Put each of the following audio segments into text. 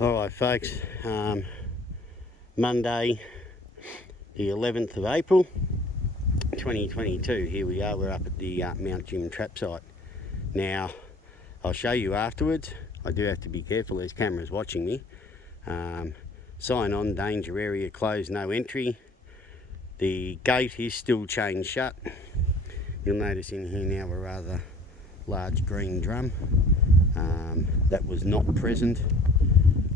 Alright folks, Monday the 11th of April 2022, here we are, we're up at the Mount Jim trap site. Now I'll show you afterwards. I do have to be careful, there's cameras watching me. Sign on, danger area closed, no entry. The gate is still chained shut. You'll notice in here now a rather large green drum that was not present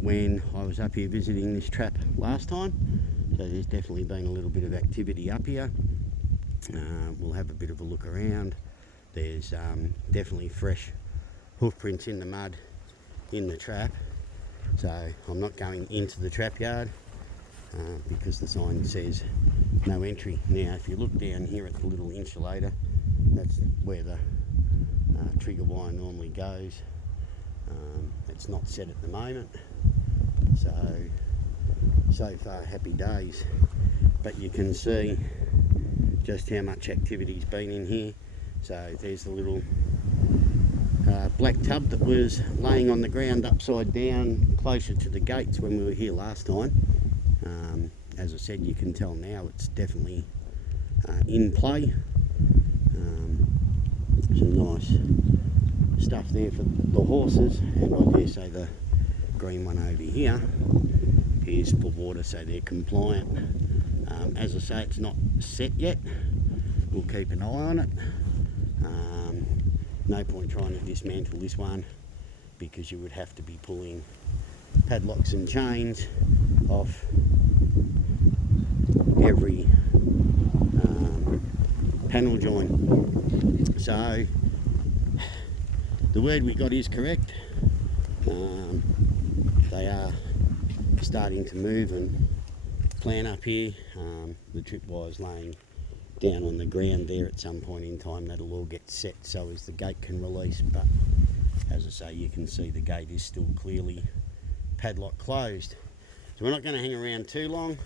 when I was up here visiting this trap last time. So there's definitely been a little bit of activity up here. We'll have a bit of a look around. There's definitely fresh hoof prints in the mud in the trap. So I'm not going into the trap yard because the sign says no entry. Now if you look down here at the little insulator, that's where the trigger wire normally goes. It's not set at the moment, so far happy days, but you can see just how much activity's been in here. So there's the little black tub that was laying on the ground upside down closer to the gates when we were here last time. As I said, you can tell now it's definitely in play. Some nice stuff there for the horses, and I dare say the green one over here is for water, so they're compliant. As I say, it's not set yet. We'll keep an eye on it. No point trying to dismantle this one because you would have to be pulling padlocks and chains off every panel joint. So the word we got is correct. They are starting to move and plan up here. The tripwire's laying down on the ground there. At some point in time that'll all get set so as the gate can release, but as I say, you can see the gate is still clearly padlock closed. So we're not going to hang around too long.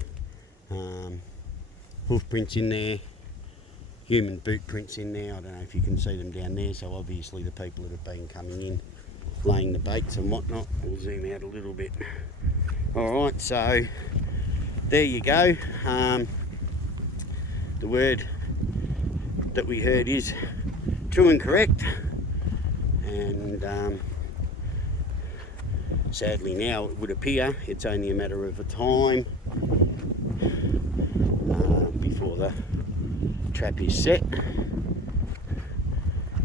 Hoof prints in there, human boot prints in there. I don't know if you can see them down there, so obviously the people that have been coming in laying the baits and whatnot. We'll zoom out a little bit. Alright, so there you go. The word that we heard is true and correct, and sadly now it would appear it's only a matter of a time before the trap is set,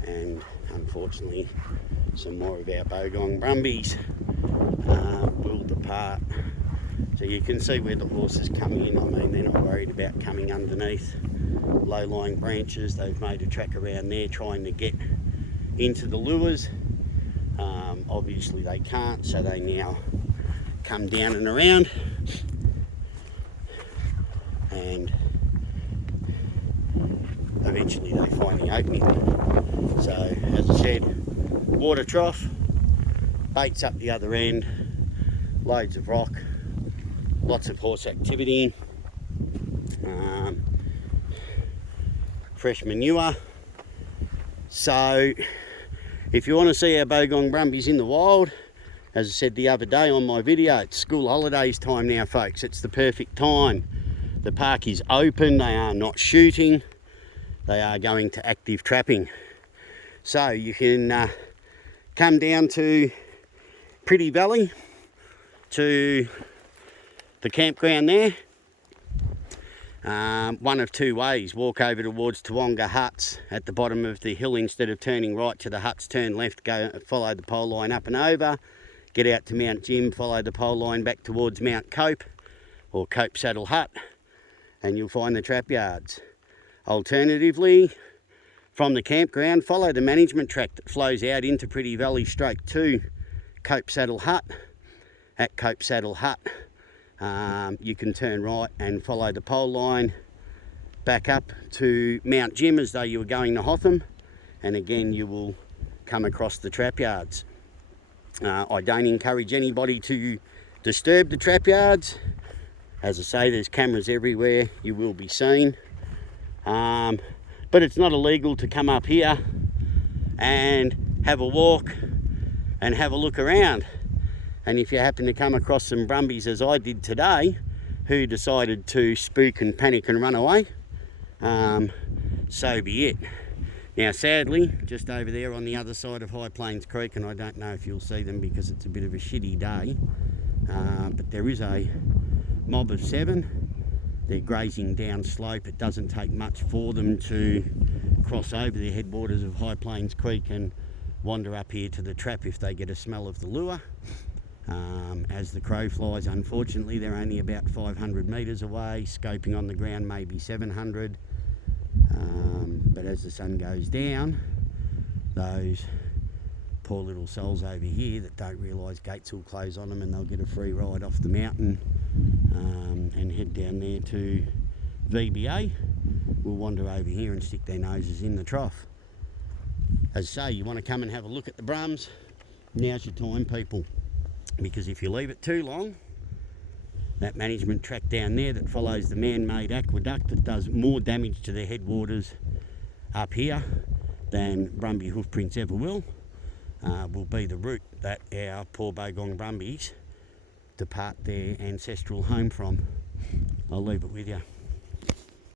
and unfortunately some more of our Bogong Brumbys will depart. So you can see where the horse is coming in. I mean, they're not worried about coming underneath low-lying branches. They've made a track around there trying to get into the lures. Obviously they can't, so they now come down and around, and eventually they find the opening. So as I said, water trough, baits up the other end, loads of rock, lots of horse activity, fresh manure. So if you want to see our Bogong Brumbies in the wild, as I said the other day on my video, it's school holidays time now folks. It's the perfect time. The park is open, they are not shooting, they are going to active trapping. So you can come down to Pretty Valley, to the campground there. One of two ways: walk over towards Tawonga Huts at the bottom of the hill. Instead of turning right to the huts, turn left, go follow the pole line up and over, get out to Mount Jim, follow the pole line back towards Mount Cope or Cope Saddle Hut, and you'll find the Trapyards. Alternatively, from the campground, follow the management track that flows out into Pretty Valley straight to Cope Saddle Hut. At Cope Saddle Hut, you can turn right and follow the pole line back up to Mount Jim as though you were going to Hotham, and again you will come across the Trapyards. I don't encourage anybody to disturb the Trapyards. As I say, there's cameras everywhere, you will be seen, but it's not illegal to come up here and have a walk and have a look around. And if you happen to come across some Brumbys as I did today, who decided to spook and panic and run away, so be it. Now sadly, just over there on the other side of High Plains Creek, and I don't know if you'll see them because it's a bit of a shitty day, but there is a mob of 7. They're grazing down slope. It doesn't take much for them to cross over the headwaters of High Plains Creek and wander up here to the trap if they get a smell of the lure. As the crow flies, unfortunately, they're only about 500 metres away, scoping on the ground maybe 700. But as the sun goes down, those poor little souls over here that don't realise gates will close on them and they'll get a free ride off the mountain and head down there to VBA, will wander over here and stick their noses in the trough. As I say, you want to come and have a look at the Brums, now's your time, people, because if you leave it too long, that management track down there that follows the man-made aqueduct that does more damage to the headwaters up here than Brumby hoof prints ever will be the route that our poor Bogong Brumbies depart their ancestral home from. I'll leave it with you.